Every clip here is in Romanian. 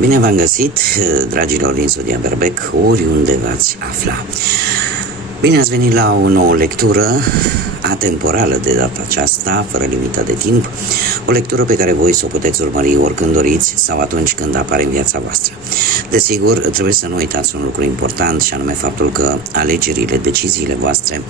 Bine v-am găsit, dragilor din Zodia Berbec, oriunde v-ați afla. Bine ați venit la o nouă lectură atemporală de data aceasta, fără limită de timp, o lectură pe care voi să o puteți urmări oricând doriți sau atunci când apare în viața voastră. Desigur, trebuie să nu uitați un lucru important, și anume faptul că alegerile, deciziile voastre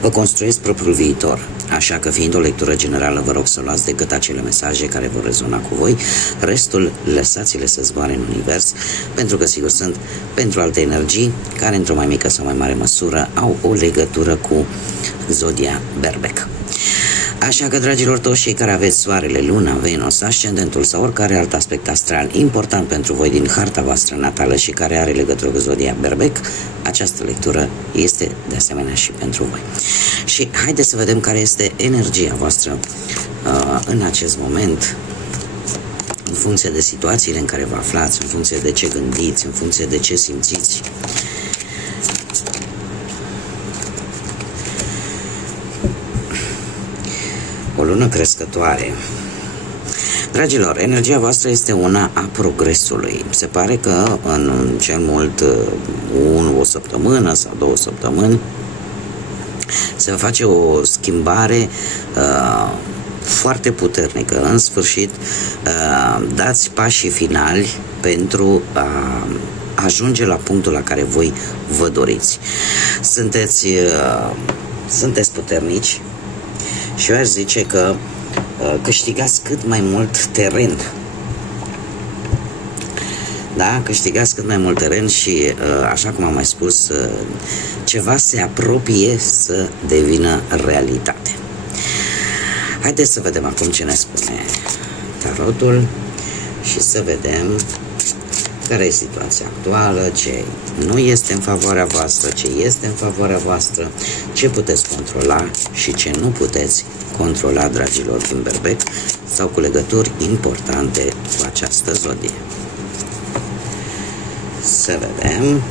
vă construiesc propriul viitor. Așa că, fiind o lectură generală, vă rog să luați decât acele mesaje care vor rezona cu voi, restul lăsați-le să zboare în univers, pentru că sigur sunt pentru alte energii care, într-o mai mică sau mai mare măsură, au o legătură cu Zodia Berbec. Așa că, dragilor, toți cei care aveți soarele, luna, Venus, ascendentul sau oricare alt aspect astral important pentru voi din harta voastră natală și care are legătură cu Zodia Berbec, această lectură este de asemenea și pentru voi. Și haideți să vedem care este energia voastră în acest moment, în funcție de situațiile în care vă aflați, în funcție de ce gândiți, în funcție de ce simțiți. O lună crescătoare. Dragilor, energia voastră este una a progresului. Se pare că în cel mult o săptămână sau 2 săptămâni se va face o schimbare foarte puternică. În sfârșit, dați pașii finali pentru a ajunge la punctul la care voi vă doriți. Sunteți puternici și eu aș zice că câștigați cât mai mult teren. Da? Câștigați cât mai mult teren și, așa cum am mai spus, ceva se apropie să devină realitate. Haideți să vedem acum ce ne spune tarotul și să vedem care e situația actuală, ce nu este în favoarea voastră, ce este în favoarea voastră, ce puteți controla și ce nu puteți controla, dragilor din Berbec, sau cu legături importante cu această zodie. Să vedem.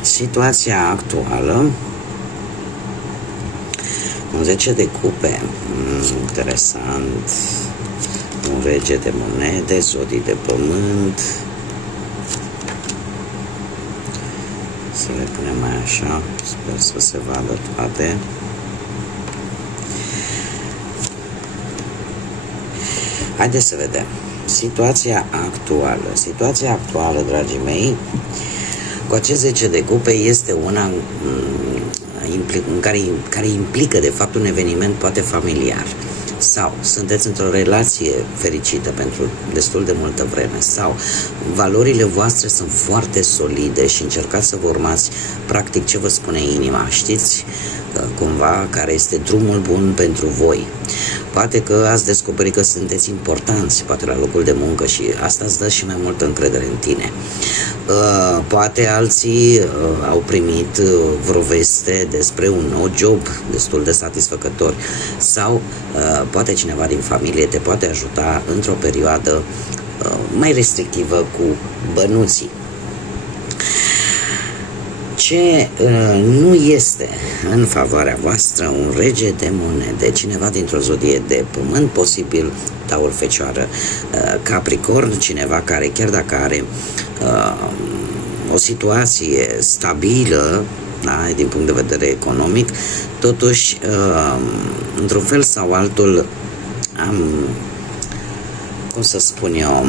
Situația actuală, un 10 de cupe, interesant, un rege de monede, zodii de pământ, să le punem mai așa, sper să se vadă toate. Haideți să vedem situația actuală, dragii mei, cu acest 10 de cupe este una care implică de fapt un eveniment poate familiar, sau sunteți într-o relație fericită pentru destul de multă vreme, sau valorile voastre sunt foarte solide și încercați să vă urmați practic ce vă spune inima. Știți cumva care este drumul bun pentru voi. Poate că ați descoperit că sunteți importanți, poate la locul de muncă, și asta îți dă și mai multă încredere în tine. Poate alții au primit vreo veste despre un nou job destul de satisfăcător, sau poate cineva din familie te poate ajuta într-o perioadă mai restrictivă cu bănuții. Ce nu este în favoarea voastră, un rege de monede, cineva dintr-o zodie de pământ, posibil Taur, Fecioară, Capricorn, cineva care, chiar dacă are o situație stabilă, da, din punct de vedere economic, totuși, într-un fel sau altul, cum să spun eu,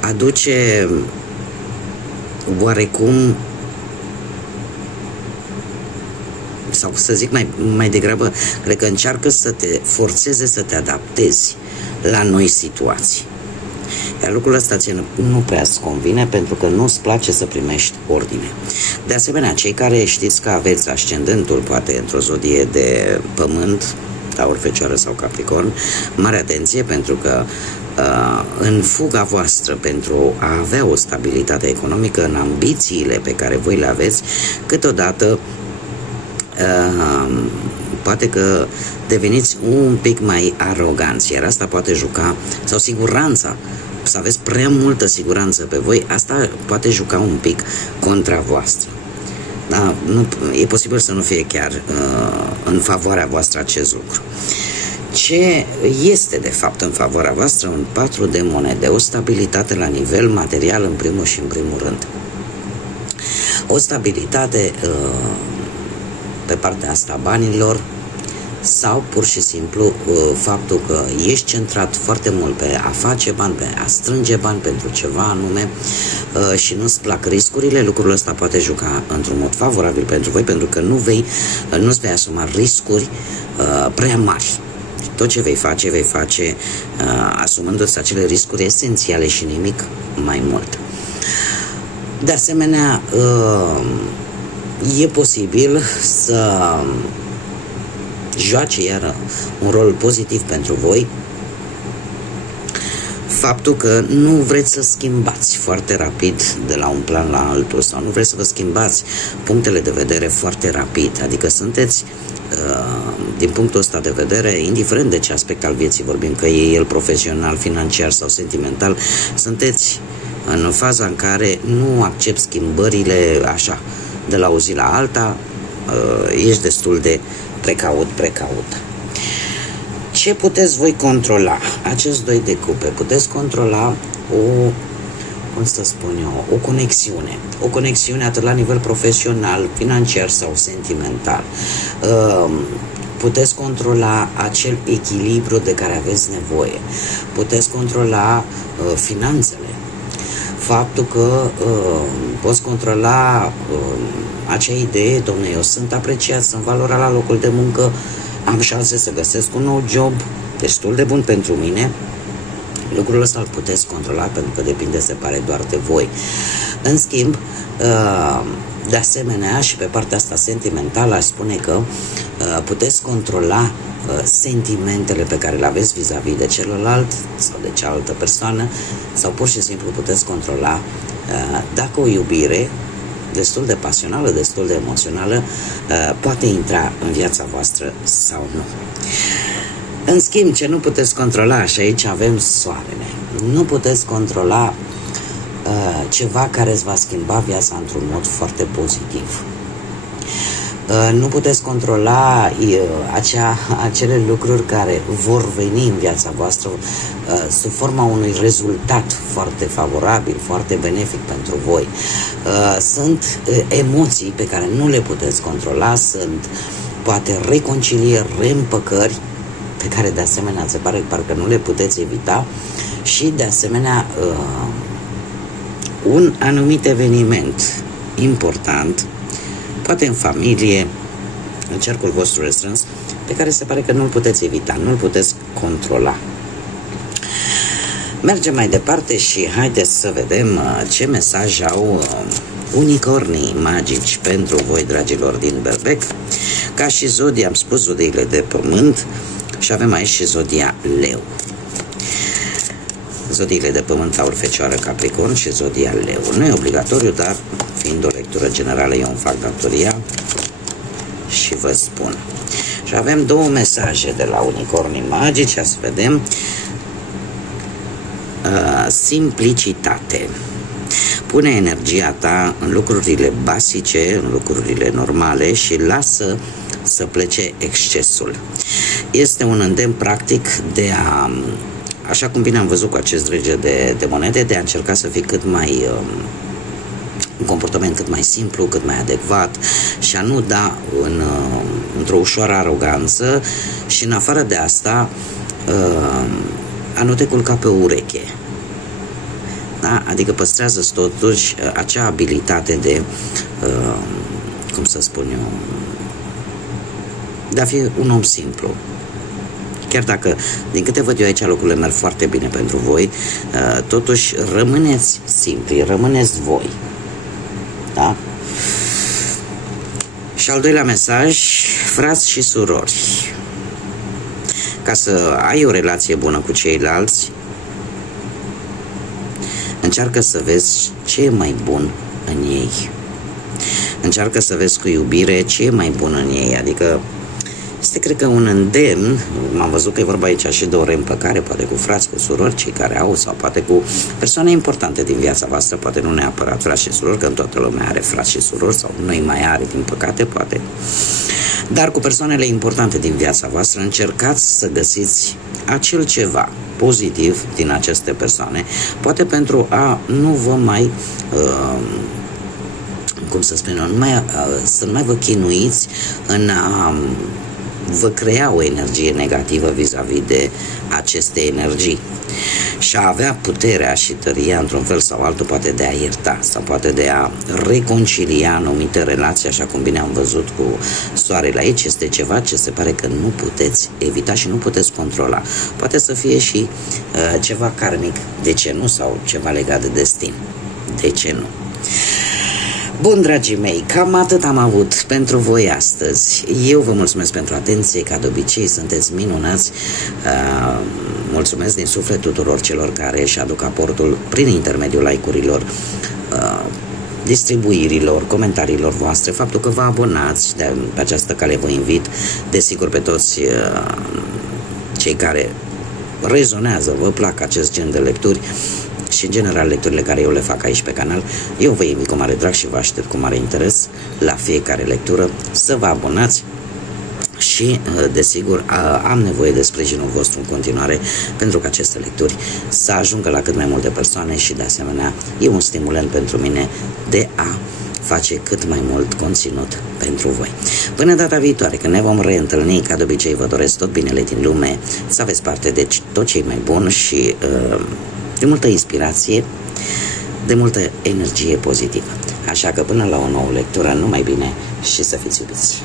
aduce oarecum, sau să zic mai degrabă, cred că încearcă să te forțeze să te adaptezi la noi situații. Iar lucrul ăsta nu prea îți convine, pentru că nu-ți place să primești ordine. De asemenea, cei care știți că aveți ascendentul poate într-o zodie de pământ, Taur, Fecioară sau Capricorn, mare atenție, pentru că în fuga voastră pentru a avea o stabilitate economică, în ambițiile pe care voi le aveți, câteodată poate că deveniți un pic mai aroganți, iar asta poate juca, sau siguranța, să aveți prea multă siguranță pe voi, asta poate juca un pic contra voastră. Da, nu, e posibil să nu fie chiar în favoarea voastră acest lucru. Ce este de fapt în favoarea voastră? Un 4 de monede, o stabilitate la nivel material în primul și în primul rând. O stabilitate pe partea asta a banilor, sau pur și simplu faptul că ești centrat foarte mult pe a face bani, pe a strânge bani pentru ceva anume și nu-ți plac riscurile. Lucrul ăsta poate juca într-un mod favorabil pentru voi, pentru că nu-ți vei asuma riscuri prea mari. Tot ce vei face asumându-ți acele riscuri esențiale și nimic mai mult. De asemenea, e posibil să joace iar un rol pozitiv pentru voi faptul că nu vreți să schimbați foarte rapid de la un plan la altul, sau nu vreți să vă schimbați punctele de vedere foarte rapid, adică sunteți din punctul ăsta de vedere, indiferent de ce aspect al vieții vorbim, că e el profesional, financiar sau sentimental, sunteți în faza în care nu accept schimbările așa, de la o zi la alta, ești destul de precaut. Ce puteți voi controla? Acest 2 de cupe. Puteți controla o conexiune. O conexiune atât la nivel profesional, financiar sau sentimental. Puteți controla acel echilibru de care aveți nevoie. Puteți controla finanțele. Faptul că poți controla acea idee, domne, eu sunt apreciat, sunt valorat la locul de muncă, am șanse să găsesc un nou job destul de bun pentru mine. Lucrul ăsta îl puteți controla, pentru că depinde, se pare, doar de voi. În schimb, de asemenea, și pe partea asta sentimentală, aș spune că puteți controla sentimentele pe care le aveți vis-a-vis de celălalt sau de cealaltă persoană, sau pur și simplu puteți controla dacă o iubire destul de pasională, destul de emoțională poate intra în viața voastră sau nu. În schimb, ce nu puteți controla, și aici avem soarele, nu puteți controla ceva care îți va schimba viața într-un mod foarte pozitiv. Nu puteți controla acele lucruri care vor veni în viața voastră sub forma unui rezultat foarte favorabil, foarte benefic pentru voi. Sunt emoții pe care nu le puteți controla, sunt poate reconcilieri, reîmpăcări pe care de asemenea se pare parcă nu le puteți evita, și de asemenea un anumit eveniment important, poate în familie, în cercul vostru restrâns, pe care se pare că nu-l puteți evita, nu-l puteți controla. Mergem mai departe și haideți să vedem ce mesaj au unicornii magici pentru voi, dragilor din Berbec. Ca și zodii, am spus zodiile de pământ și avem aici și zodia Leu. Zodiile de pământ, Taur, Fecioară, Capricorn și zodia Leu. Nu e obligatoriu, dar fiind o lectură generală, eu îmi fac datoria și vă spun. Și avem 2 mesaje de la unicornii magici, să vedem. Simplicitate. Pune energia ta în lucrurile basice, în lucrurile normale și lasă să plece excesul. Este un îndemn practic de a, așa cum bine am văzut cu acest rege de monede, de a încerca să fii cât mai un comportament cât mai simplu, cât mai adecvat și a nu da într-o ușoară aroganță, și în afară de asta a nu te culca pe ureche. Da? Adică păstrează totuși acea abilitate de cum să spun eu, de a fi un om simplu. Chiar dacă, din câte văd eu aici, lucrurile merg foarte bine pentru voi, totuși rămâneți simpli, rămâneți voi. Da? Și al 2-lea mesaj, frați și surori. Ca să ai o relație bună cu ceilalți, încearcă să vezi ce e mai bun în ei. Încearcă să vezi cu iubire ce e mai bun în ei. Adică Este, cred că, un îndemn. M-am văzut că e vorba aici și de o reîmpăcare, poate cu frați, cu surori, cei care au, sau poate cu persoane importante din viața voastră, poate nu neapărat frați și surori, că în toată lumea are frați și surori, sau nu mai are, din păcate, poate. Dar cu persoanele importante din viața voastră, încercați să găsiți acel ceva pozitiv din aceste persoane, poate pentru a nu vă mai... cum să spun, să nu mai vă chinuiți în a vă crea o energie negativă vis-a-vis de aceste energii și a avea puterea și tăria într-un fel sau altul, poate de a ierta sau poate de a reconcilia anumite relații, așa cum bine am văzut cu soarele aici. Este ceva ce se pare că nu puteți evita și nu puteți controla. Poate să fie și ceva karmic, de ce nu, sau ceva legat de destin, de ce nu. Bun, dragii mei, cam atât am avut pentru voi astăzi. Eu vă mulțumesc pentru atenție, ca de obicei sunteți minunați. Mulțumesc din suflet tuturor celor care își aduc aportul prin intermediul like-urilor, distribuirilor, comentariilor voastre, faptul că vă abonați. Pe această cale vă invit, desigur, pe toți cei care rezonează, vă plac acest gen de lecturi și în general lecturile care eu le fac aici pe canal, eu vă invit cu mare drag și vă aștept cu mare interes la fiecare lectură să vă abonați și, desigur, am nevoie de sprijinul vostru în continuare pentru că aceste lecturi să ajungă la cât mai multe persoane și, de asemenea, e un stimulant pentru mine de a face cât mai mult conținut pentru voi. Până data viitoare, când ne vom reîntâlni, ca de obicei, vă doresc tot binele din lume, să aveți parte de tot ce e mai bun și de multă inspirație, de multă energie pozitivă. Așa că până la o nouă lectură, numai bine și să fiți iubiți!